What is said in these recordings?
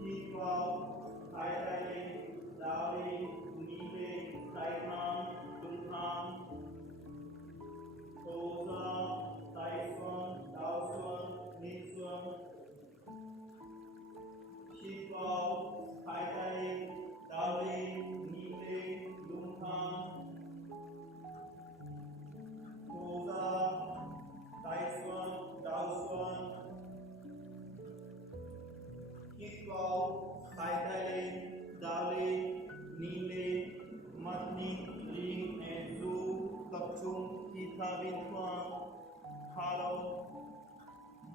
hít vào, hai tay đảo đi, nhí lên, tay thang, lưng thang, thô ra, tay xuống, đảo xuống, nhìn xuống, hít vào, hai tay đảo đi, nhí lên, lưng thang, thô ra, tay xuống, đảo xuống, hít vào, hai tay lên, đảo đi, nhí lên, mắt nhìn, ring and du, tập trung, hít thở bình thường, thở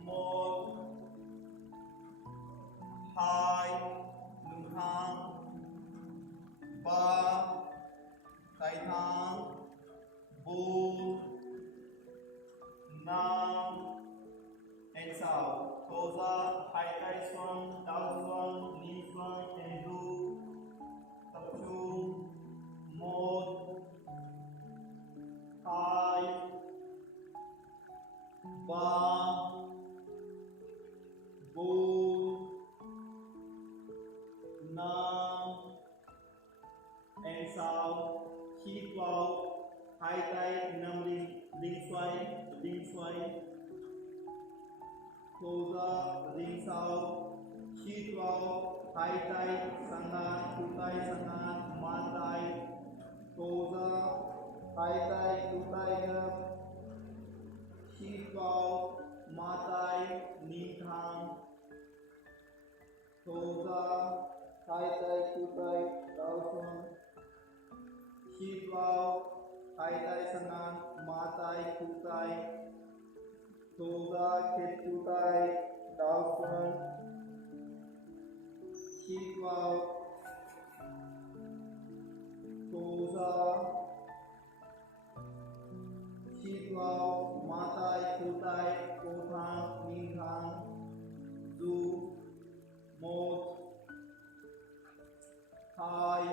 một, hai, lưng thang, ba, tay thang, bốn, năm, exhale, thở ra, hai tay xuống, đảo xuống, nhìn xuống, and du, tập trung, một, hai, ba, bốn, năm, exhale, hít vào, hai tay nắm ring xoay, thở ra, ring sau, hít vào, hai tay sangat, two tay sangat, má tay, thở ra, hai tay two tay gập, hít vào, má tay, nhìn thẳng, thở ra, hai tay two tay đảo xuống, hít vào, hai tay sangat, má tay two tay, thở ra, kết two tay đảo xuống, hít vào, thở ra, hít vào, má tay two tay, cổ thẳng, nhìn thẳng, du, một, hai,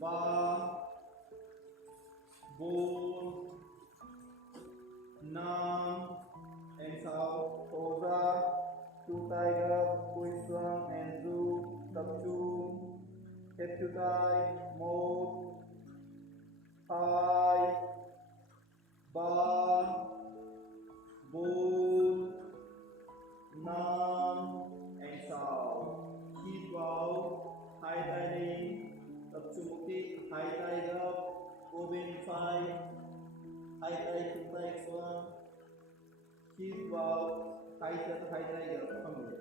ba, bốn, năm, exhale, thở ra, two tay gập, cúi xuống and du, tập trung, kết two tay, một, hai, ba, bốn, năm, exhale, hít vào, hai tay lên, tập trung một tí, hai tay gập, cổ bên phải, hai tay two tay xuống, hít vào, hai tay gập, không được,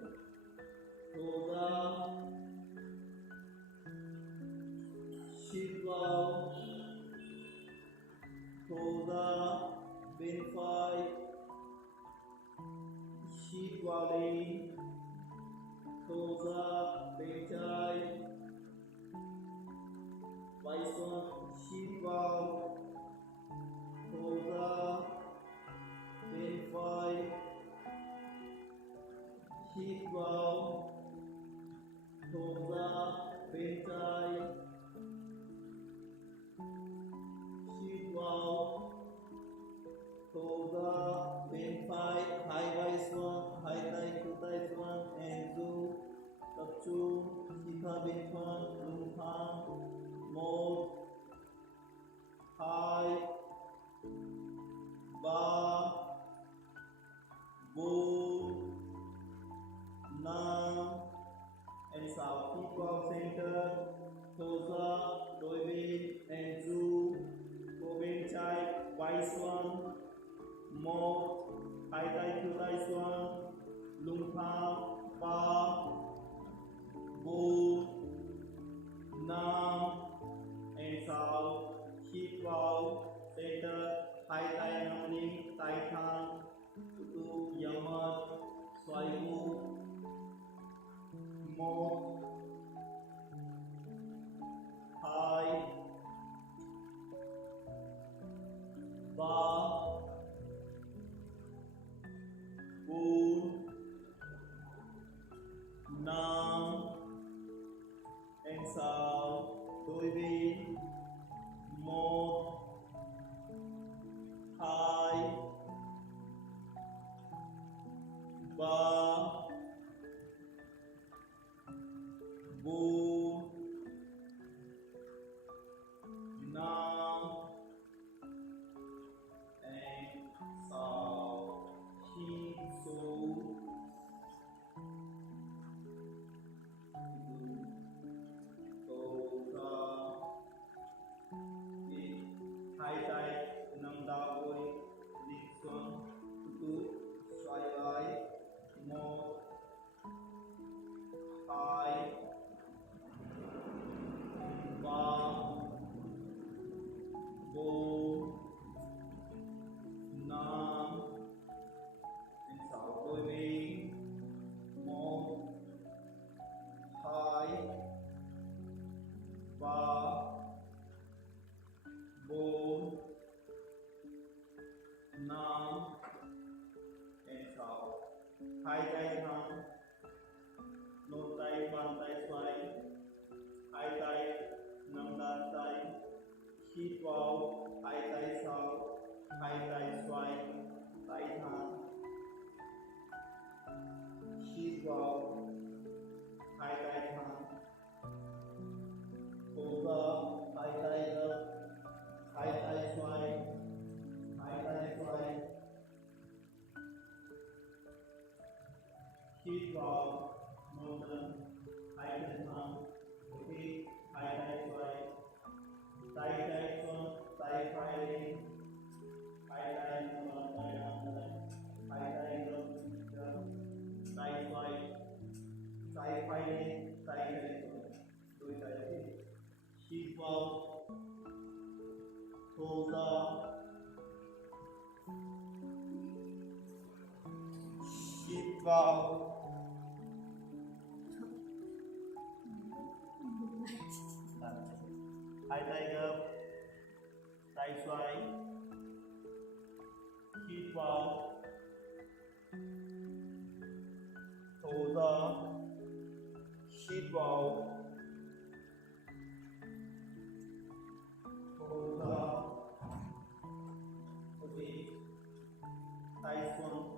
thở ra, hít vào, thở ra, bên phải, hít vào đi, thở ra, bên trái, vai xuống, hít vào, thở ra, bên phải, hít vào, thở ra, bên trái, hít vào, thở ra, bên phải, hai vai xuống, hai tay two tay xuống, and du, tập trung, hít thở bình thường, lưng thẳng, một, hai, ba, bốn, năm, exhale, hít vào center, thở ra, đôi bên, and du, cổ bên trái, vai xuống, một, hai tay two tay xuống, lưng thẳng, ba, bốn, năm, exhale, hít vào center, hai tay nắm lên, tay thẳng, tutup yang mắt, xoay ngu, một, hai, ba, bốn, năm, exhale, đôi bên, một, hai, ba, Hai Tai Tham, Nốt tay bàn tay xoay, hai tay nắm đan tay, hít vào, hai tay sau, hai tay xoay, tay thẳng, hít vào, hai tay thẳng, cố gắng, hai tay gập, hai tay xoay, hai tay xoay, hít vào, một lần, hai tay thẳng, ok, hai tay xoay, tay trái xuống, tay phải lên, hai tay nắm tay nắm tay, hai tay gập gập, tay xoay, tay phải lên, tay trái xuống, đôi tay lên, hít vào, thở ra, hít vào, hai tay gập, tay xoay, hít vào, thở ra, hít vào, thở ra, ok, tay xuống,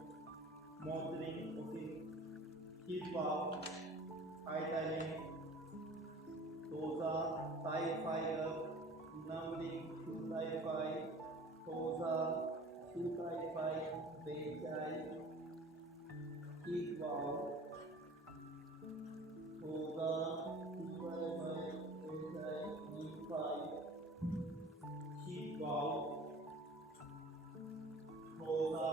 một ring, ok, hít vào, hai tay lên, thở ra, tay phải gập, nắm ring, two tay phải, thở ra, two tay phải, bên trái, hít vào, thở ra, two tay phải, bên trái, nhịp phải, hít vào, thở ra,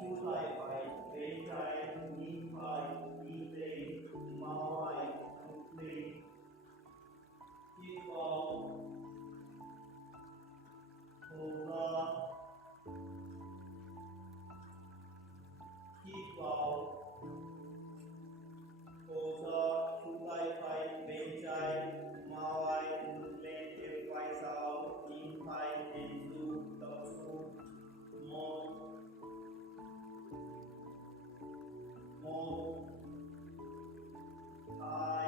two tay phải, bên trái, nhịp phải, nhịp lên, máu phải, ngực lên, hít vào, thở ra, hít vào, thở ra, two tay phải, bên trái, máu phải, ngực lên, ép vai sau, nhịp phải, and two, tập trung, một, một, hai,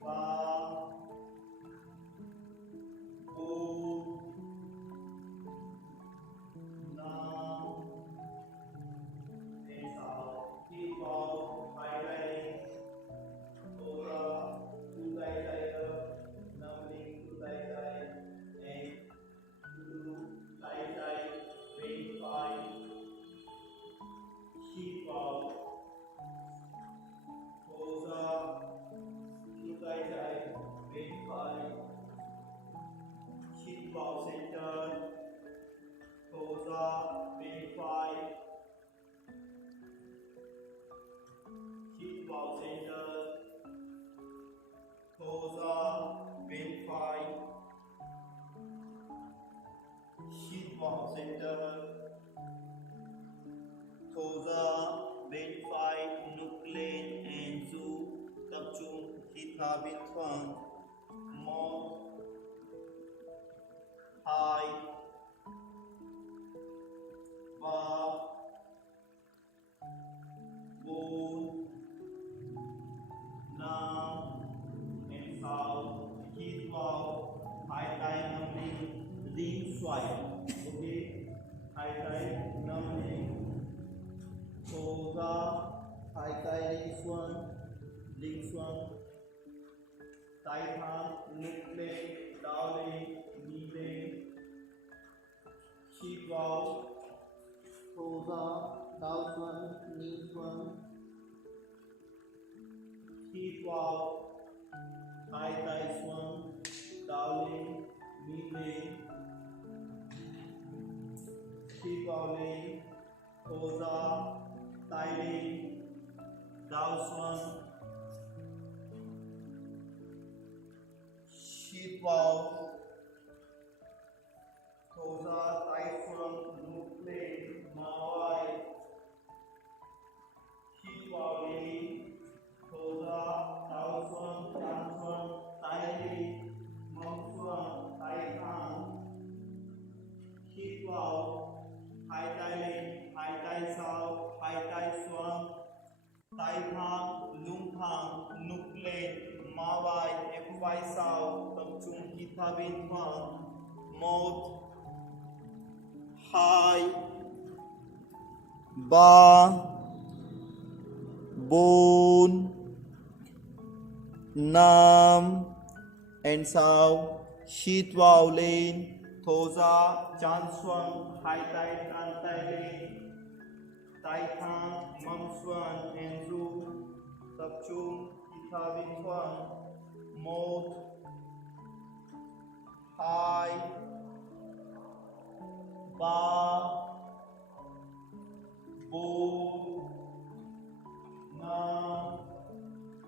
ba, bốn, năm, sáu, hít vào, hai tay, thở ra, two tay tay gập, nắm ring, two tay tay, and two tay tay, bên phải, hít vào, thở ra, two tay tay, bên phải, hít vào center, thở ra, bên phải, hít vào center, thở ra, bên phải, hít vào center, thở ra, bên phải, ngực lên, and two, tập trung, hít thở bên phải, một, hai, ba, bốn, năm, sáu, hít vào, hai tay nắm ring xoay, ok, hai tay nắm ring, thở ra, hai tay lên xuống, tay thẳng, ngực lên, đau lên, nhĩ lên, hít vào, thở ra, đau xuống, nhĩ xuống, hít vào, hai tay xuống, đau lên, nhĩ lên, hít vào lên, thở ra, tay lên, đau xuống, hít vào, thở ra, tay xuống, ngực lên, máu vai, hít vào lên, thở ra, đau xuống, chán xuống, tay lên, mông xuống, tay thẳng, hít vào, hai tay lên, tai sao, hai tai xuân, tai thang, lung thang, nục lên, ma vai, ép vai sao, tập trung hít thở bình thường. 1, 2, 3, 4, 5, and sau hít vào lên, thở ra, chán xuân, hai tay tan tay lên, tay thang, mâm xuân, and du, tập trung, hít thở bình thường. 1, 2, 3, 4, 5,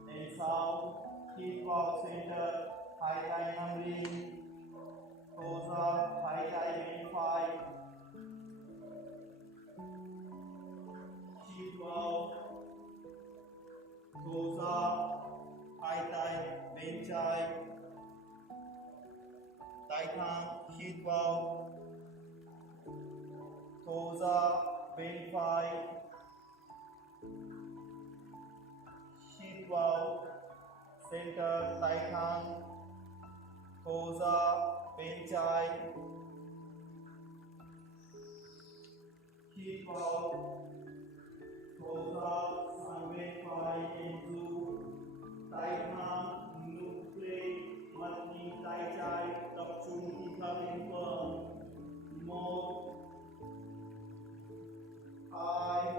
and sau hít vào center, hai tay nâng lên, thở ra, hai tay bên phải, hít vào, thở ra, hai tay bên trái, tay thang hít vào, thở ra, bên phải, hít vào, center, tay thang, thở ra, bên trái, hít vào, thở ra, sang bên phải, into, tay thang, nút lên, mặt nhìn tay trái, tập trung hít thở bình thường. 1, 2,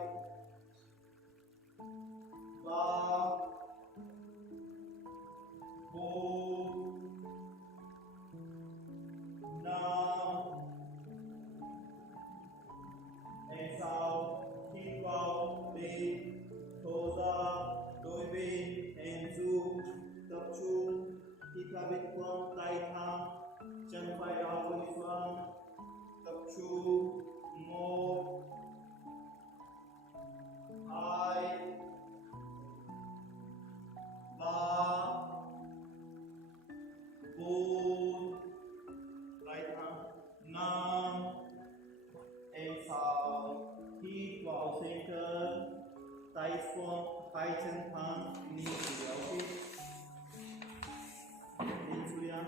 3, 4, 5, and sau hít vào lên, thở ra, đôi bên, and du, tập trung hít thở bình thường, tay thang, chân phải đảo về xuống, tập trung. 1, 2, 3, 4, tay thang, 5, and sau hít vào center, tay xuống, hai chân thẳng, knee to the okay. Insulia.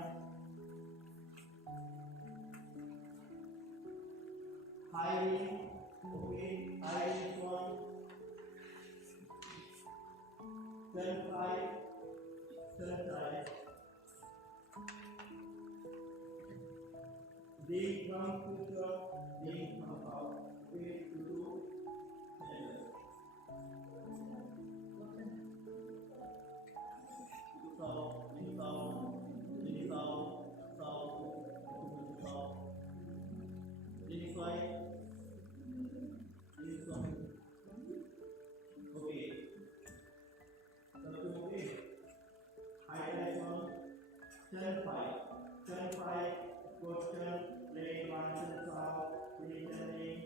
High knee, okay, high knee xuống, chân phải, chân trái. Đi come to the, đi come out, okay, to and sau, đi sau, đi sau, sau, sau, đi xoay, đi xoay, okay, tập trung okay, hai tay xuống, chân phải, cột chân lên, bàn chân sau, lên chân lên,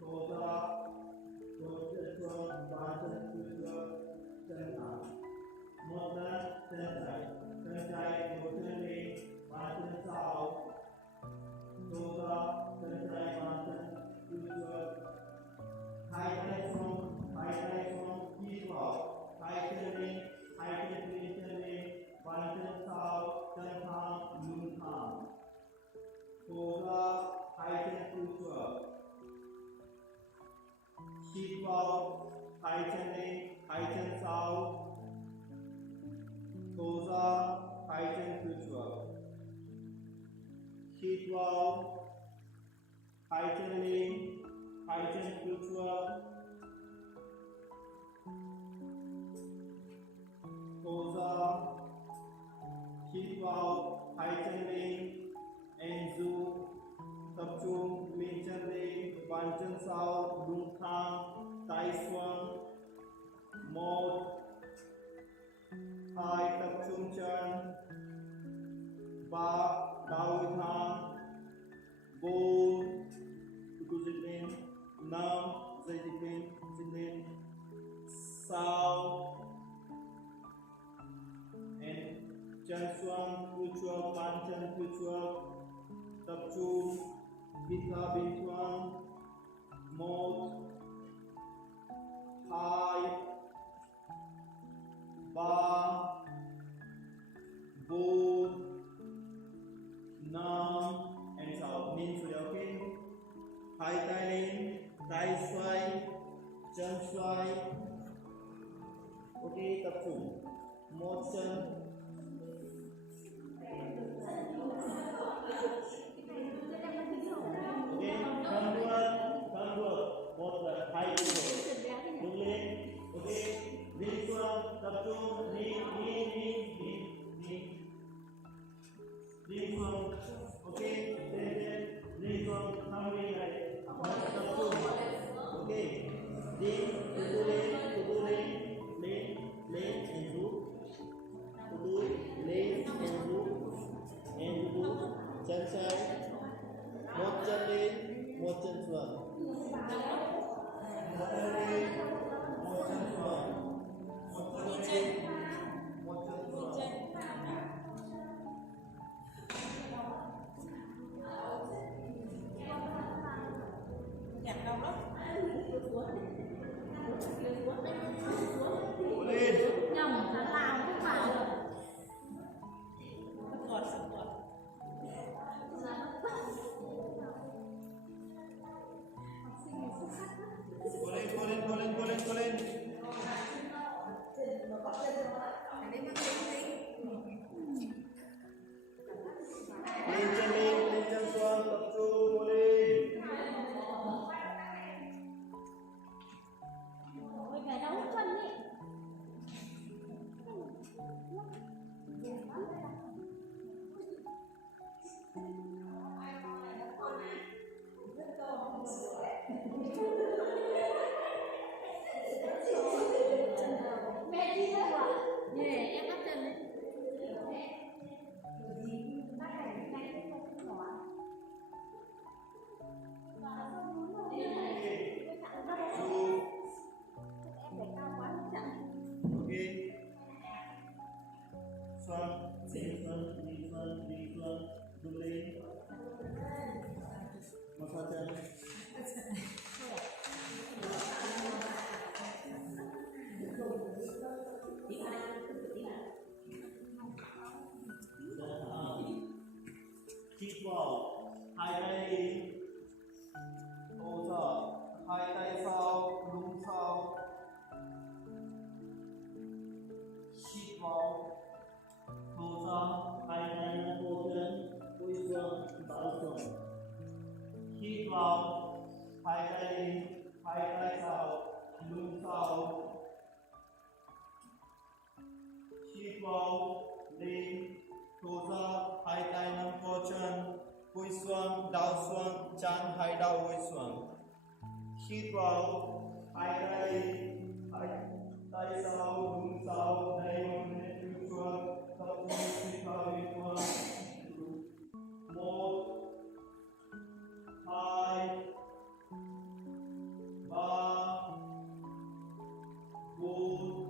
thở ra, cột chân xuống, bàn chân xuống, chân thẳng. 1 lần, chân trái, cột chân lên, bàn chân sau, thở ra, chân trái, bàn chân xuống, hai tay xuống, hít vào, hai chân lên, chân lên, bàn chân sau, chân thẳng, lưng thẳng, thở ra, hai chân xuống, hít vào, hai chân lên, hai chân sau, thở ra, hai chân xuống, hít vào, hai chân lên, hai chân xuống, thở ra, hít vào, hai chân lên, and du, tập trung lên chân lên, bàn chân sau, lưng thẳng, tay xuống. 1, 2, tập trung chân. 3, đảo thẳng. 4, tụt dịch lên. 5, dây dịch lên. 6, and chân xuống, cúi chuộc, bàn chân cúi chuộc, tập trung, hít thở bình thường. 1, tay xoay, chân xoay. Ok, tập trung. Một chân. Ok, thăng vượt. Một lần hai vượt. Đứng lên. Ok, đi xuống, tập trung, đi. Đi xuống. Ok, lên. Đi xuống, thăng lên này. Tập trung. Ok, đi, từ lên, lên, and do. Lên, and do. Chân xoay. Một chân lên, một chân xuống. Một chân lên, một chân xuống. Một chân lên, một chân xuống. Lên. Nhầm là làm không phải được. Cô lên. Lên chân xuống, tập trung, cô lên. Ôi, phải đau chân ý. Mẹ đi đâu ạ? Nè, em bắt chân đấy. Ok. Xoắn, đi xoắn, đứng lên. Massage chân. Hít vào, hai tay hỗ trợ, hai tay sau, lưng sau. Hít vào, hỗ trợ, hai tay nâng cổ chân, cúi xuống, đảo xuống. Hít vào, hai tay sau, lưng sau. Hít vào, lên, thở ra, hai tay nâng cổ chân, cúi xuống, đảo xuống, chân hai đầu cúi xuống. Hít vào, hai tay sau, lưng sau, đẩy lên cúi xuống, tập trung hít vào đi xuống. 1, 2, 3, 4,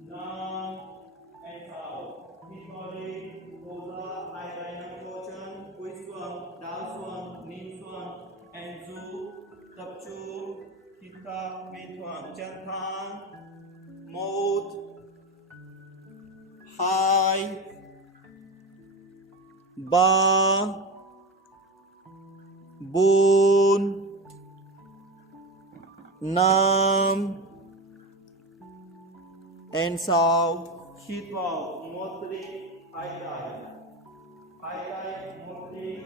5, and out. Hít vào đi, thở ra, hai tay nâng cổ chân, cúi xuống, đảo xuống, nhìn xuống, and do. Tập trung, hít thở, mệt thoảng, chân thẳng. 1, 2, 3, 4, 5, and sau. Hít vào, một đi, hai tay, một đi.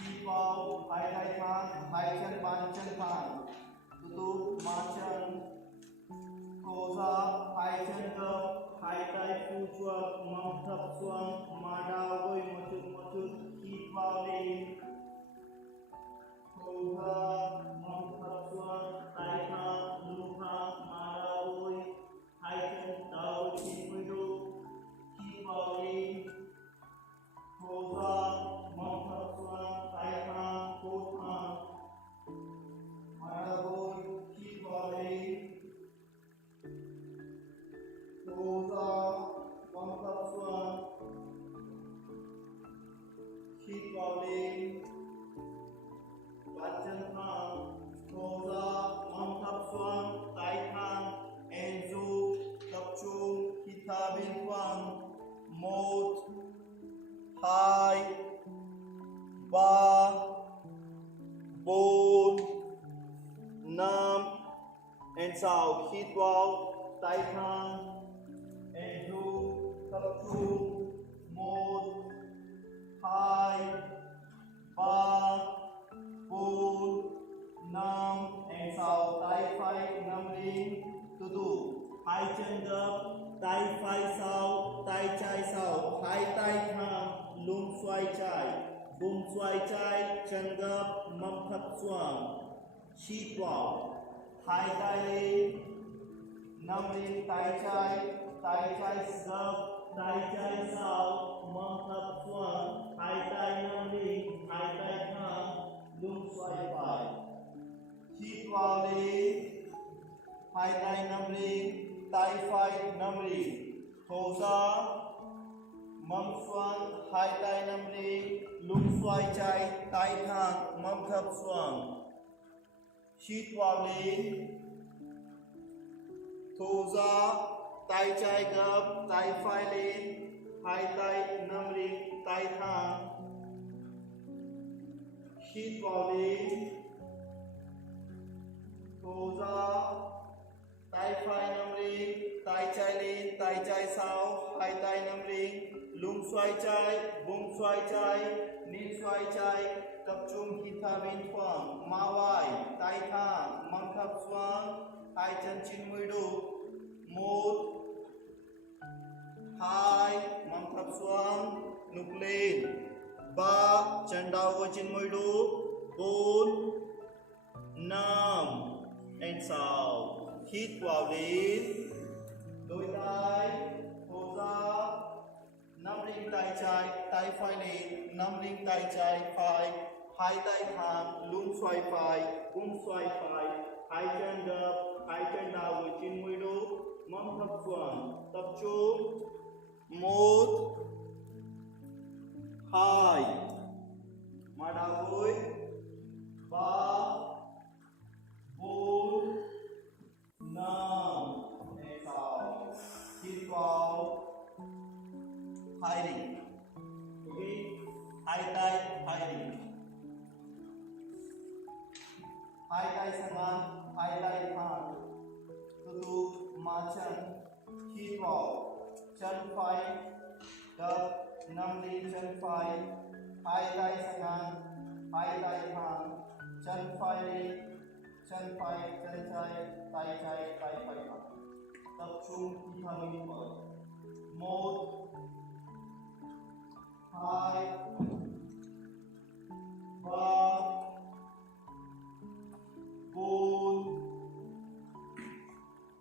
Hít vào, hai tay thẳng, hai chân bàn chân thẳng. Từ từ, má chân. Thở ra, hai chân gập, hai tay phụ chuột, mông thấp xuống, má đau với một chút. Hít vào đi. Thở ra, mông thấp xuống, tay thẳng, lưng thẳng, má đau với hai chân đau 90 độ. Hít vào đi. Thở ra, mông thấp xuống, tay thẳng, cổ thẳng, má đau với. Hít vào đi. Thở ra, mông thấp xuống. Hít vào đi. and sao hít vào tay thang and du tập trung 1 2 3 4 5 and sao tay phải nắm lên từ từ hai chân gập tay phải sau tay trái sau hai tay thang lưng xoay trái bụng xoay trái chân gập mông thấp xuống hít vào hai tay lên nắm lên tay trái gập tay trái sau mông thấp xuống hai tay nắm lên hai tay thang lưng xoay phải hít vào lên hai tay nắm lên tay phải nắm lên thổ ra mông xuống hai tay nắm lên lưng xoay trái tay thang mông thấp xuống hít vào lên thổ ra tay trái gập tay phải lên hai tay nắm lên tay thang hít vào lên thổ ra tay phải nắm lên tay trái sau hai tay nắm lên lưng xoay trái bụng xoay trái nin xoay trái tập trung hít thở bên phải má vai tay thang mông thấp xuống hai chân trên 10 độ 1 2 mông thấp xuống núp lên 3 chân đau ở trên 10 độ 4 5 and sau hít vào lên đôi tay thổ ra nắm lên tay trái tay phải lên nắm lên tay trái phải hai tay thang lưng xoay phải bụng xoay phải hai chân gập hai chân đảo ở trên 10 độ mông thấp xuống tập trung 1 2 má đảo gối 3 4 5 and sau hít vào hai đỉnh okay hai tay hai đỉnh hai tay sमान hai tay thang từ từ má chân hít vào chân phải gập nắm lên chân phải hai tay sमान hai tay thang chân phải lên chân phải chân trái tay phải thang tập trung hít thở bên phải 1 2 3 4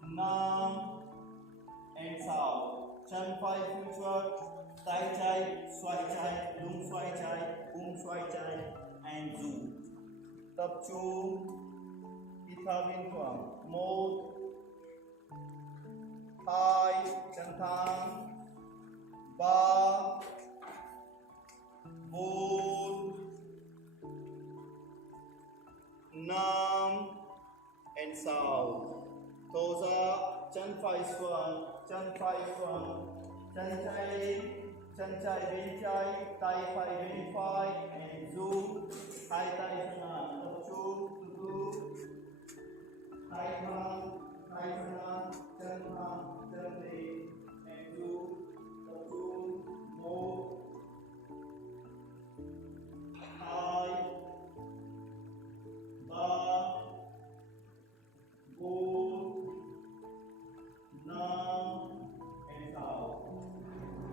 5 and sau chân phải phía trước tay trái xoay trái lưng xoay trái bụng xoay trái and du tập trung hít thở bên phải 1 2 chân thẳng 3 4 5 and sau thổ ra chân phải xuống chân trái lên chân trái bên trái tay phải bên phải and du hai tay sमान tập trung từ hai thang sमान chân thang chân lên and du tập trung 1 2 3 4 5 and sau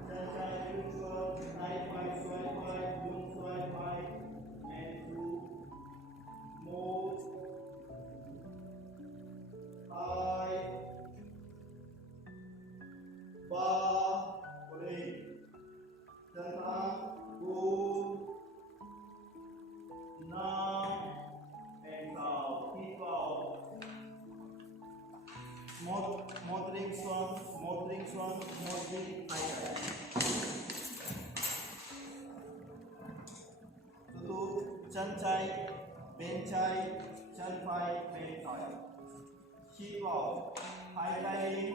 chân trái phía trước tay phải xoay phải lưng xoay phải and du 1 2 3 lên chân thẳng 4 5 and sau hít vào một ring xuống hai tay từ từ chân trái bên trái chân phải bên phải hít vào hai tay lên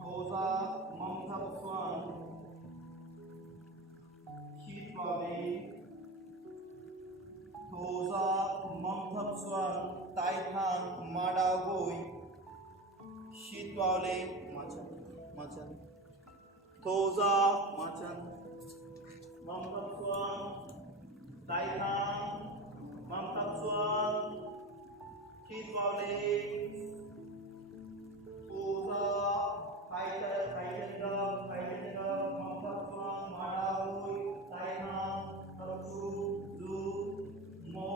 thổ ra mông thấp xuống hít vào lên thổ ra mông thấp xuống tay thang má đảo gối Hitwale Machan Machan Thoza Machan Mamtapsuan Daithang Mamtapsuan Hitwale Thoza Haitendam Mamtapsuan Madahui Daithang Tapsu Zu Mo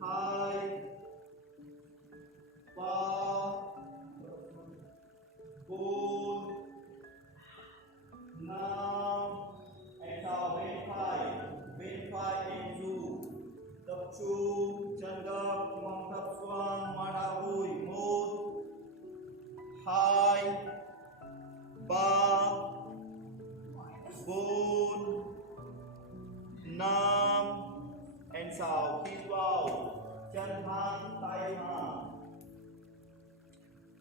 Hai Ba Bun Nam and now Bên Phai and Du Tập Chu Chân Gấp Mong Thập Xuân Ma Đa Vui Một Hai Ba Bun Nam and sao Hít vào chân thang tay hàng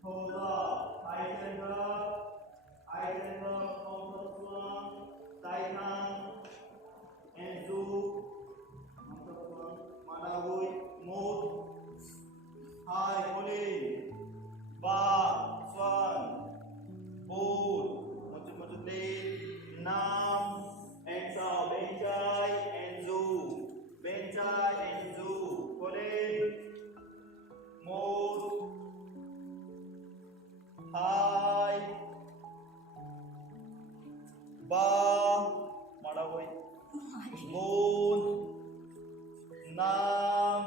Thô ra tay chân gấp Mong Thập Xuân tay hàng and Du Mong Thập Xuân Ma Đa Vui Một Hai Holy Ba Xuân Bốn Một đi Nam and sao bên trái and Du bên trái and Du Holy Một Hai Ba Mada Vui Bốn Nam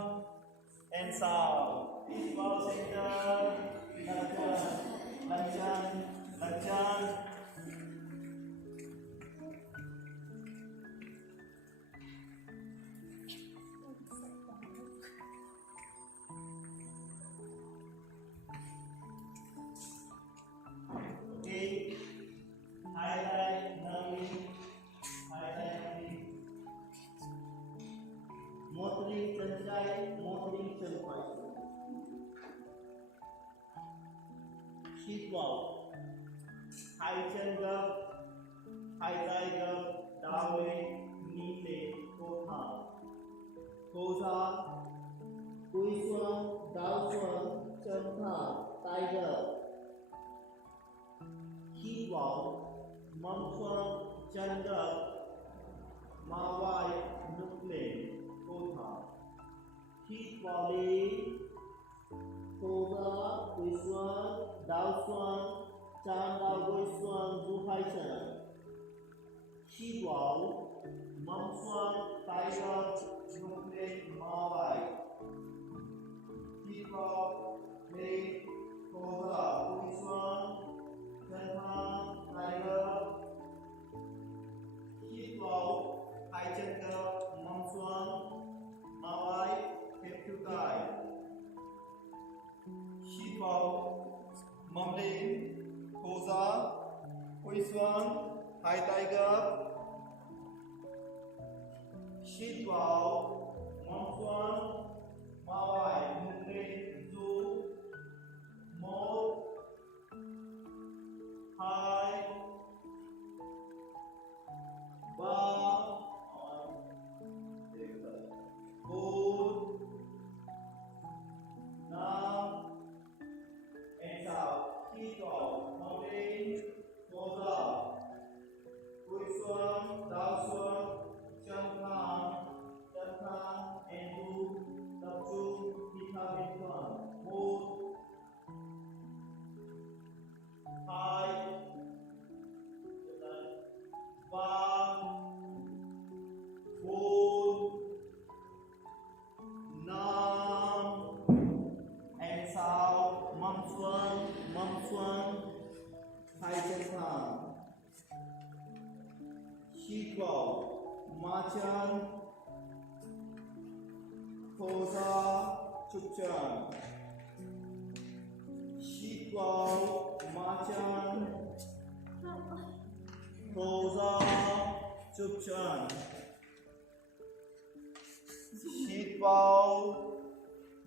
and sao East Ball Center Lachan Okay, highlight Navi Motoring chân trái, motoring chân phải Hít vào hai chân gấp hai tay gấp đảo lên nhẹ cô thả cô ra cúi xuống đảo xuống chân thả tay gấp hít vào mông xuống chân gấp má vai nâng lên cô thả hít vào đi cô ra cúi xuống đảo xuống chân đảo gối xuống du hai chân hít vào mông xuống tay gấp nâng lên má vai hít vào lên cô ra cúi xuống chân thang tay gấp hít vào hai chân gấp mông xuống má vai hiệp thử tay hít vào mông lên thô ra cúi xuống hai tay gấp hít vào mông xuống má vai nâng lên du một hai ba bốn năm and sao hít vào mông lên thô ra cúi xuống đảo xuống chân thang and du tập trung hít thở bình thường một hai ba bốn năm and sao mông xuống hai chân thẳng hít vào má chân thô ra chụp chân hít vào má chân thô ra chụp chân hít vào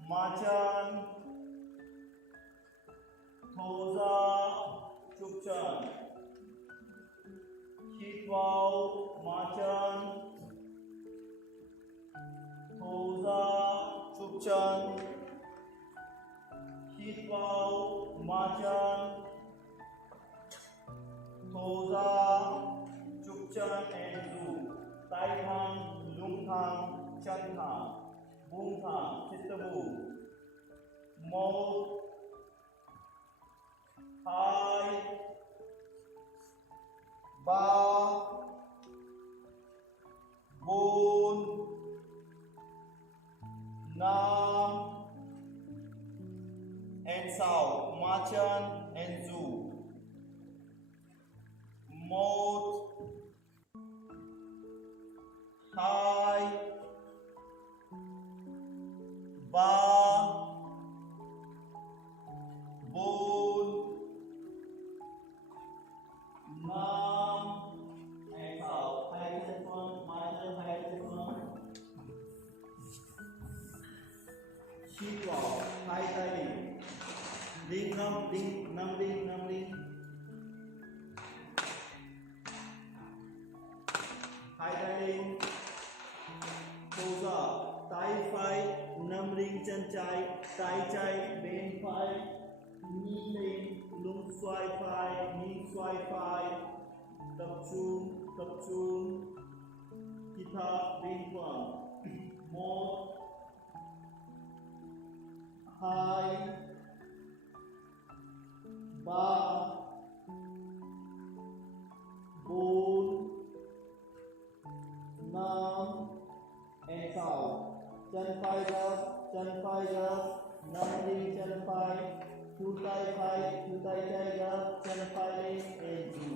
má chân thô ra chụp chân hít vào má chân thô ra chụp chân hít vào má Machan, Thoza, Chukchan and Zu, Tai Thang, Lung Thang, Chan Thang, Bung Thang, Sittabu, Mo, Hai, Ba, Bun, Nam, and Sao, Machan and Zu, Mot, Hai, Ba, Bun, Nam, and Sao. Hai this one, Machan, hai this one. Shitwa, hai tai. Ding nam ding nam ding nam ding. Hai tai ding. Thoza, tai phai nam ring chân chai, tai chai bên phai, ni lên lung xoay phai, ni xoay phai, tập trung, kita bên quang, một, hai, ba, bốn, năm, and Sao. Chân phai gấp, năm đi chân phai, thu tay chai gấp, chân phai lên and Zu.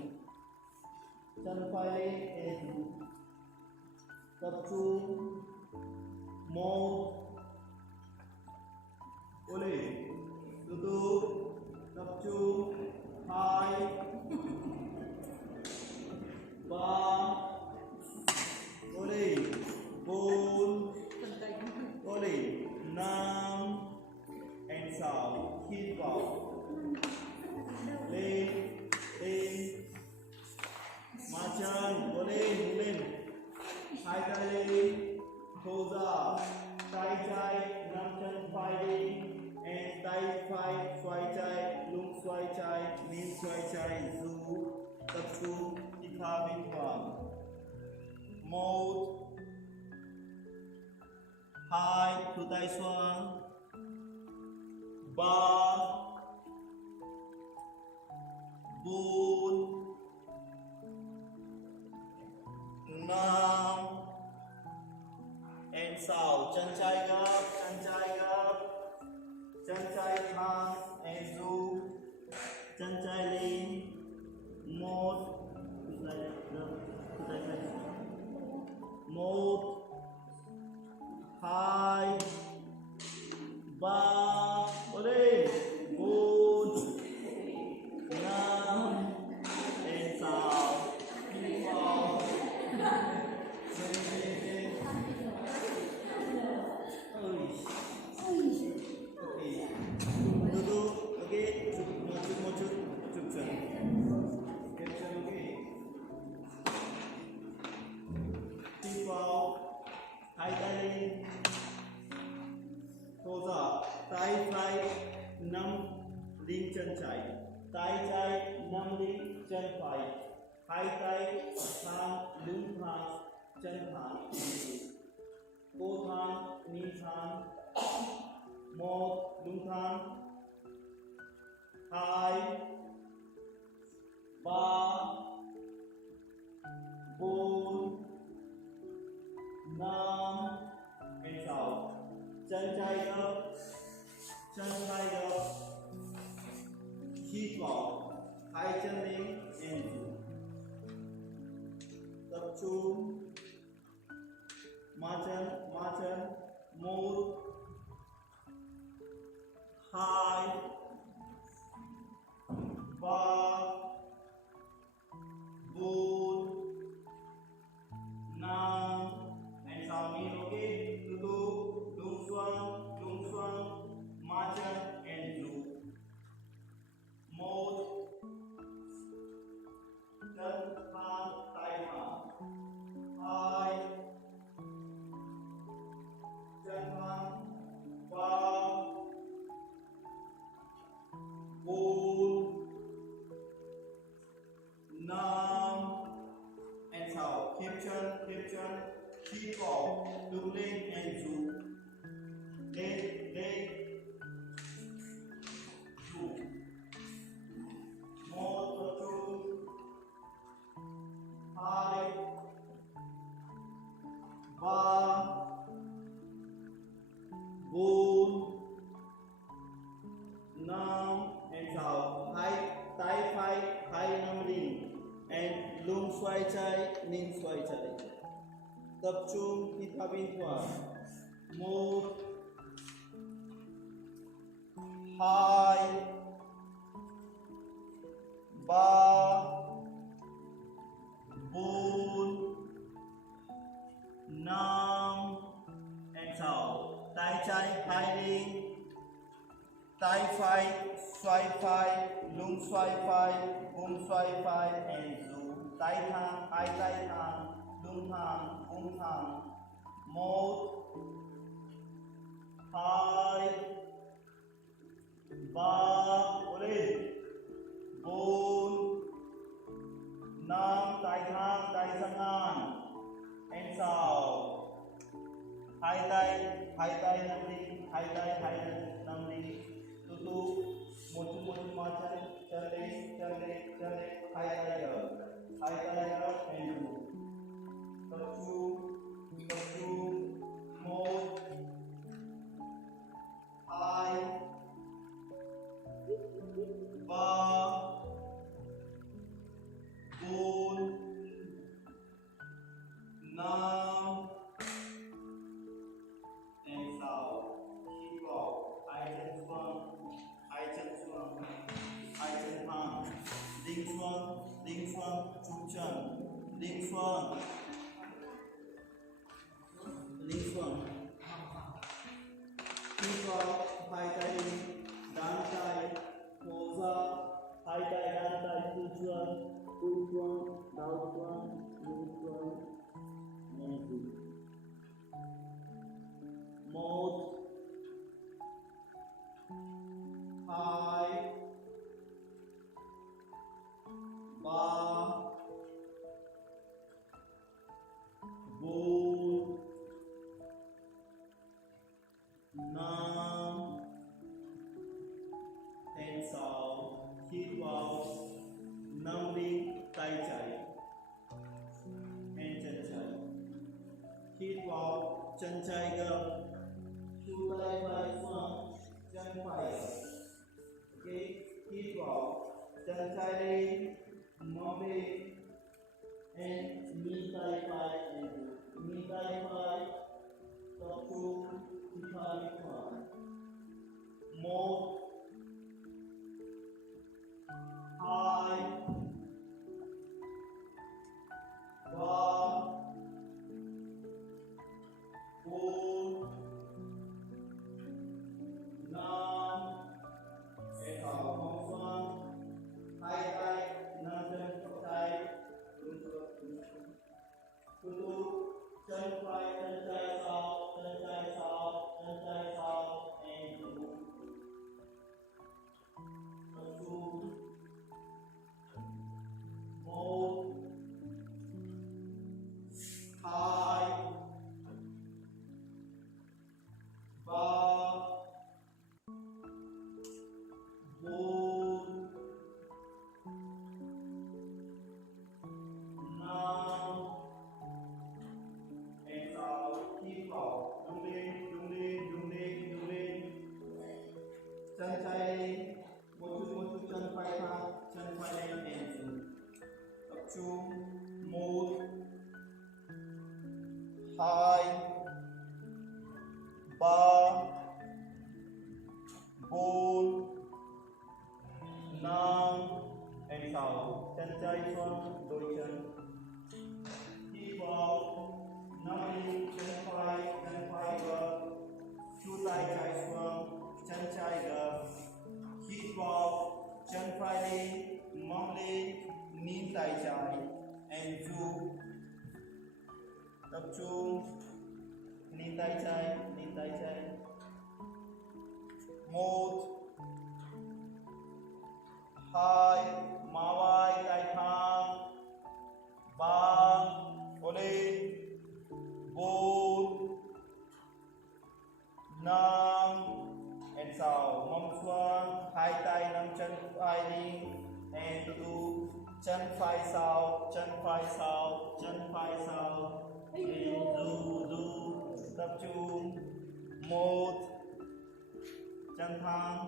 Chân phai lên and Zu. Tập trung, một, Oli, tutup, tập trung, hai, ba, Oli, bốn, Oli, năm, and Sao, hít vào, lên, Machan, lên, hai tay lên, Thoza, tay chai, năm chân phai đi, and tay phai, xoay chai, lung xoay chai, min xoay chai, Zu, tập trung, kita bên quang, một, hai, thu tay xoang, ba, bốn, năm, and Sao, chân chai gấp, chân chai thang, and Zu, chân chai lên, một, thu tay gấp, một, hai, ba, Oli, bốn, năm, and Sao, hít vào, lên. Okay. Duduk, okay. Cukup chân. Okay. Hít vào, hai tay lên. Thoza, tay phai, năm linh chân trái, tay trái, năm linh chân phải, hai tay thang, lưng thang, chân thang, cô thang, ni thang, một, lưng thang, hai, ba, bốn, năm, and Sao. Chân chai gấp, hít vào, hai chân lên and Zu. Tập trung, Machan, một, hai, ba, bốn, năm, and Sao min, okay. Tutup, lung xoang, Machan and Zu. Một, chân thang, tay thang, hai, chân thang, ba, bốn, Dung Linh and Zu. Lê, Zu. Một, tập trung. Hai, ba, bốn, năm, and sáu. Hai tay phải nắm linh and lung xoay trái, ninh xoay trái. Tập trung hít thở bình thường. Một, hai, ba, bốn, năm, and sáu. Tay trái hai linh, tay phải xoay phải, lung xoay phải, bum xoay phải, and du. Tay thẳng, hai tay thẳng, lung thẳng, bum thẳng. Một, hai, ba, boleh. Bốn, năm, tay thẳng, tay sangan, and sáu. Hai tay nắm đi, hai tay nắm đi. Tutup, mocu macan, calik, hai tay up, and do. Tập trung, một, hai, ba, bốn, năm, and sáu. Keep vào, hai chân xuống, hai chân thẳng, đinh xuống, chụp chân, đinh xuống. Keep vào, hai tay đan tay, thổ ra, hai tay đan tay, cúi xuống, đau xuống, and do. Một, hai, ba, bốn, năm, and sáu. Hít vào, nắm đi tay trái and chân trái. Hít vào, chân trái gập, chu tay phải xuống, chân phải. Okay, hít vào, chân trái lên, mông lên, and knee tay phải, knee tay phải. Tập trung, hít thở bình thường. Một, hai, ba, bốn, năm, and sáu. Mông xuống, hai tay nắm chân tay, tutup, chân phải sau, and do. Tập trung, một, hai, ba, bốn, năm, and sáu. Hít vào, dung lên. Chân trái lên, một chút chân phải lên, and do. Tập trung, một, hai, ba, bốn, năm, and sáu. Chân trái xuống, đôi chân. Hít vào, nắm đi chân phải gập, chu tay trái xuống, chân trái gập. Hít vào, chân phải lên, mông lên, nín tay trái, and du. Tập trung, nín tay trái. Một, hai, má vai tay thẳng, ba, lên, bốn, chân phải sau, chân phải sau, chân phải sau. Du tập trung. 1 chân thẳng,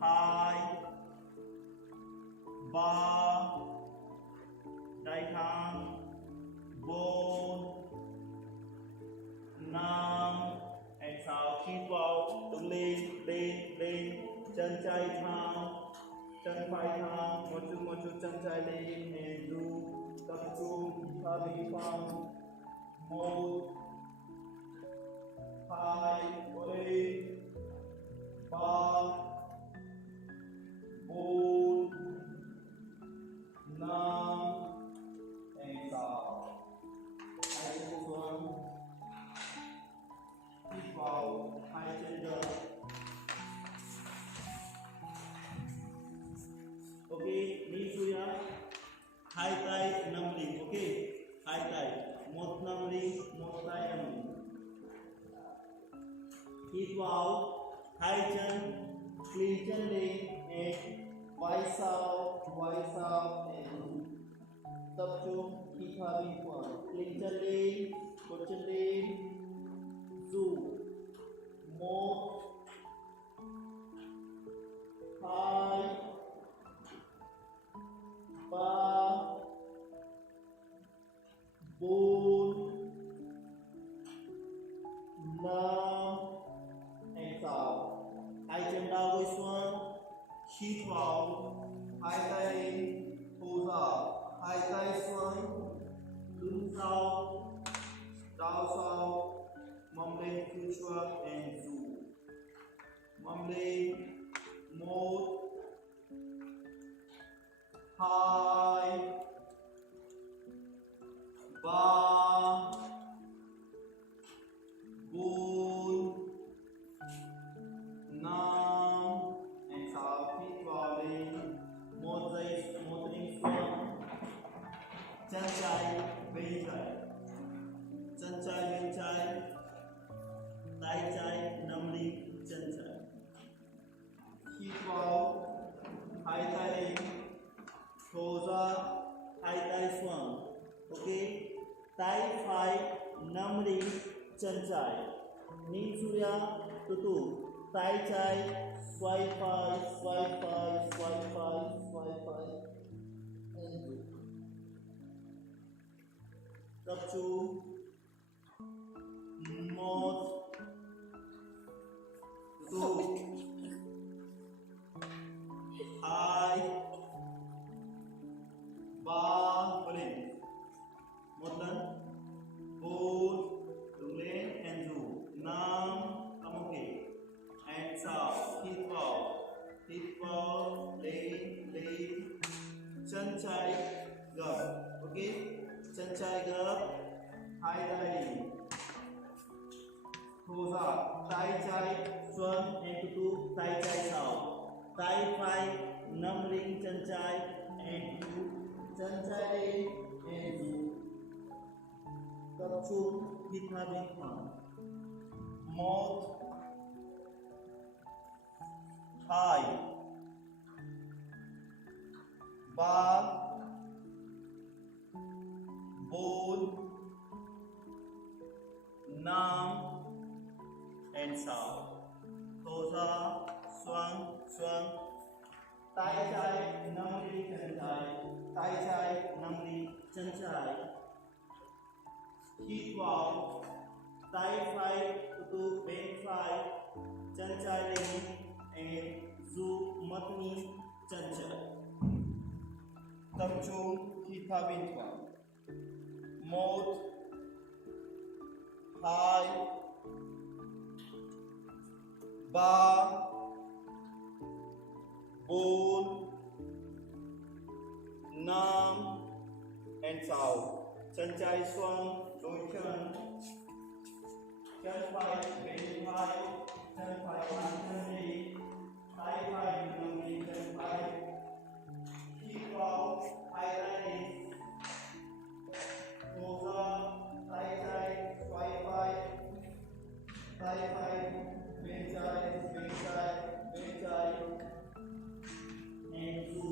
2 3 tay thẳng, 4 5 exhale, hít vào, đứng lên, chân trái thẳng, chân phải thẳng, một chút chân trái lên, and du tập trung, heavy palm. 1 2 3 4 5 exhale. Hai chân xuống, hít vào, hai chân gập. Ok, knees xuôi ra, hai tay nắm ring. Ok, hai tay, một nắm ring, một tay nắm ring. Hít vào, hai chân clean chân lên, and vai sau, and tập trung, hít thở bình thường, clean chân lên, cột chân lên, du. 1 2 3 4 5 exhale. Hai chân đau gối xuống, hít vào, hai tay thu ra, hai tay xuống, lưng sau, đau sau, mông lên future and du. Mông lên, 1 2 3 4 5 exhale, hít vào lên, 1 giây, 1 ring xuống, chân trái bên trái, chân trái bên trái, tay trái nắm ring chân trái. Hít vào, hai tay lên, thô ra, hai tay xuống. Ok, tay phải nắm ring chân trái, knees xuôi ra, từ từ, tay trái xoay phải, and do. Tập trung. 1 2 3 lên, một lần, 4 đứng lên and do, 5 come okay, exhale, hít vào, lên, chân trái gập. Ok, chân trái gập, hai tay lên, thu ra, tay trái xuống, and tu tay trái sau, tay phải nắm ring chân trái, and tu chân trái lên, and du. Tập trung, hít thở bình thường. 1 2 3 4 5 exhale, thô ra, xuống, tay trái nắm ring chân trái, tay trái nắm ring chân trái. Hít vào, tay phải từ bên phải, chân trái lên, and du mất knee chân trái. Tập trung, hít thở bình thường. 1 2 3 4 5 exhale, chân trái xuống, đôi chân, chân phải bên phải, chân phải nắm chân đi, tay phải nắm đi chân phải. Hít vào, hai tay lên, thô ra, tay trái xoay phải, tay phải bên trái, and du.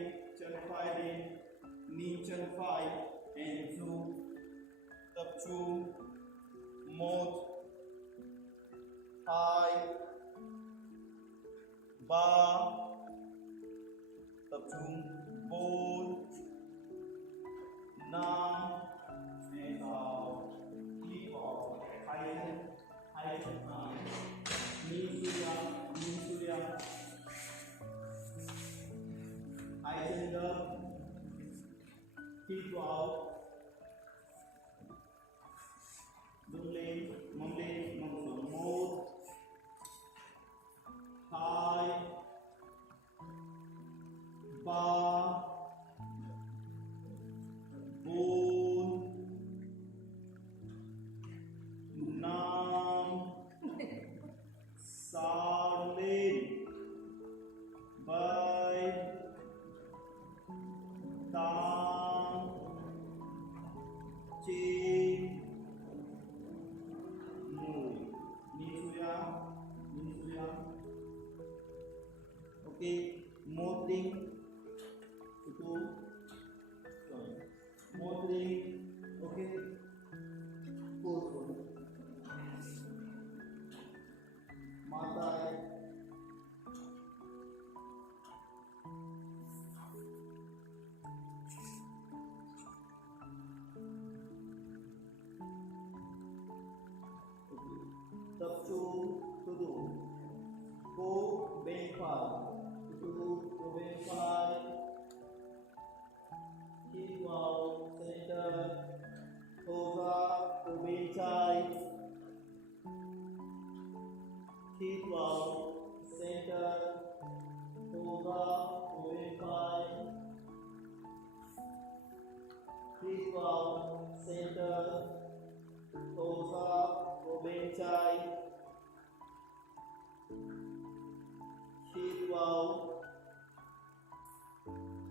lên, chân phải lên, nín chân phải, and two, tập trung, 1, 2, 3, tập trung, 4, 5, and out, keep off, hai chân thẳng, nín xuống ra, hai chân gấp, hít vào, đứng lên, mông xuống, 1, 2, 3, 4, 5, 6 lên, 7, 8, 9, 10. Nín xuống ra. Ok, một linh, itu, một linh, ok, pukul, mata, tập trung, duduk, cô bên phải, duduk, cô bên phải, hít vào, center, thở ra, cô bên trái, hít vào, center, thở ra, cô bên phải, hít vào, center, thở ra, cô bên trái, hít vào,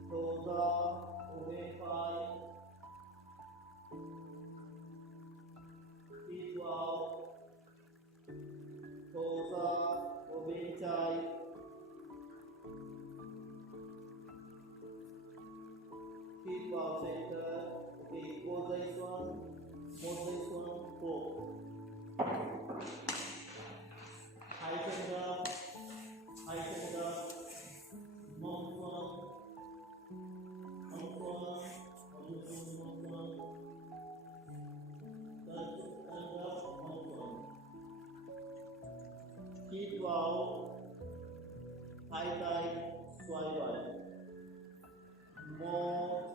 thở ra, cô bên phải, hít vào, thở ra, cô bên trái, hít vào, center. Ok, một giây xuống, cổ, hai chân ra, mông xuống, chân ra, mông xuống, hít vào, hai tay xoay lại, 1,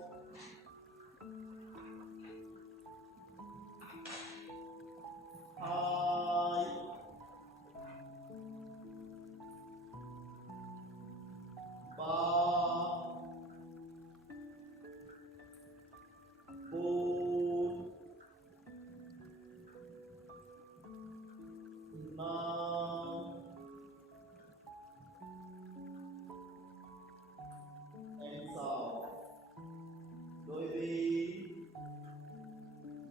2, 3, 4, 5, and 6. Đôi bi,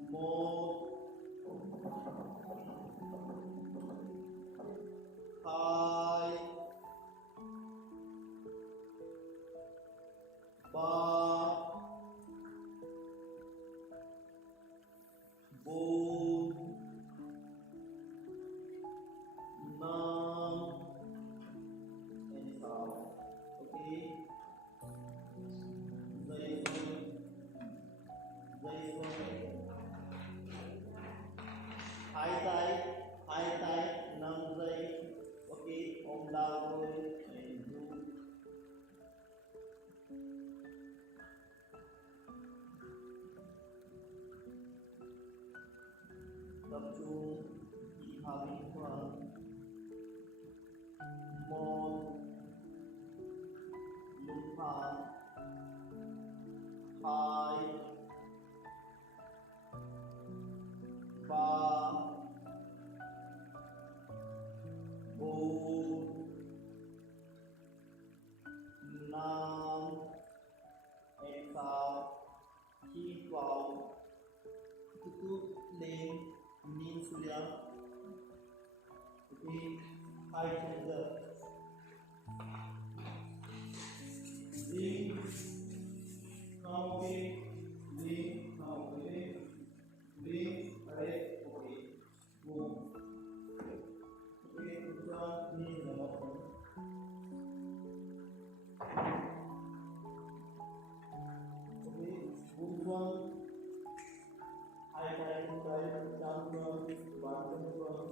1, 2, 3, 4, 5, and 6. Ok, giây xuống, hai tay 5 giây. Ok, ôm đau thôi, and do. Tập trung, hít thở bình thường, 1, lưng thẳng, 2, 3, 4, 5, and 6. Hít vào, tutup lên, nín xuống ra. Ok, hai chân ra, nín, okay. Link, okay. Link, right, okay. Boom. Okay, this one is the bottom. Okay, boom one. I try to write down one, bottom one.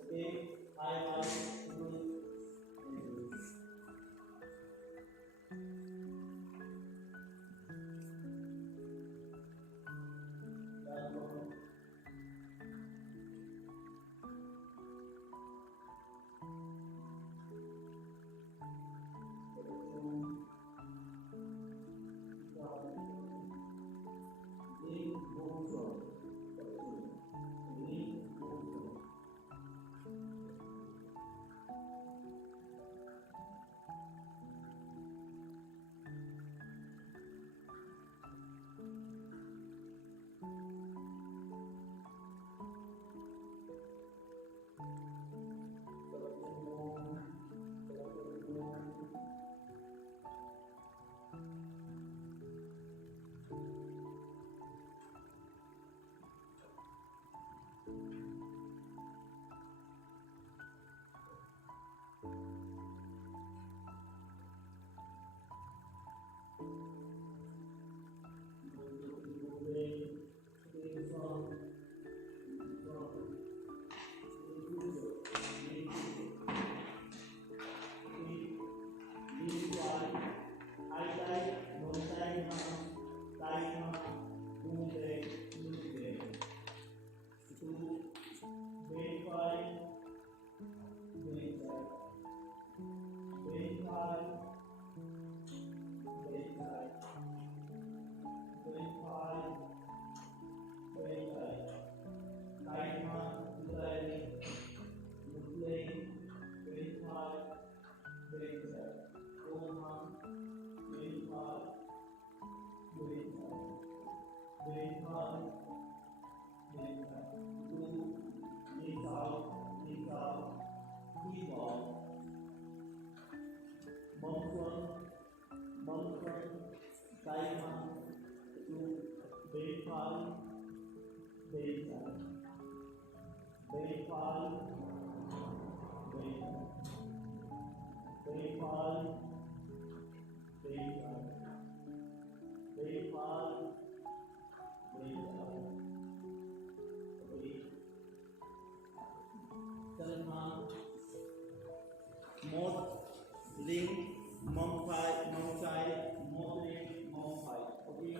Okay, I want to do. That one. Mod link modify mod link modify. Okay.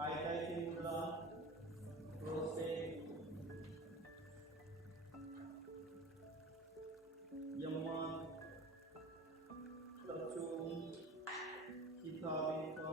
Hai simula proses yang tập trung khi ta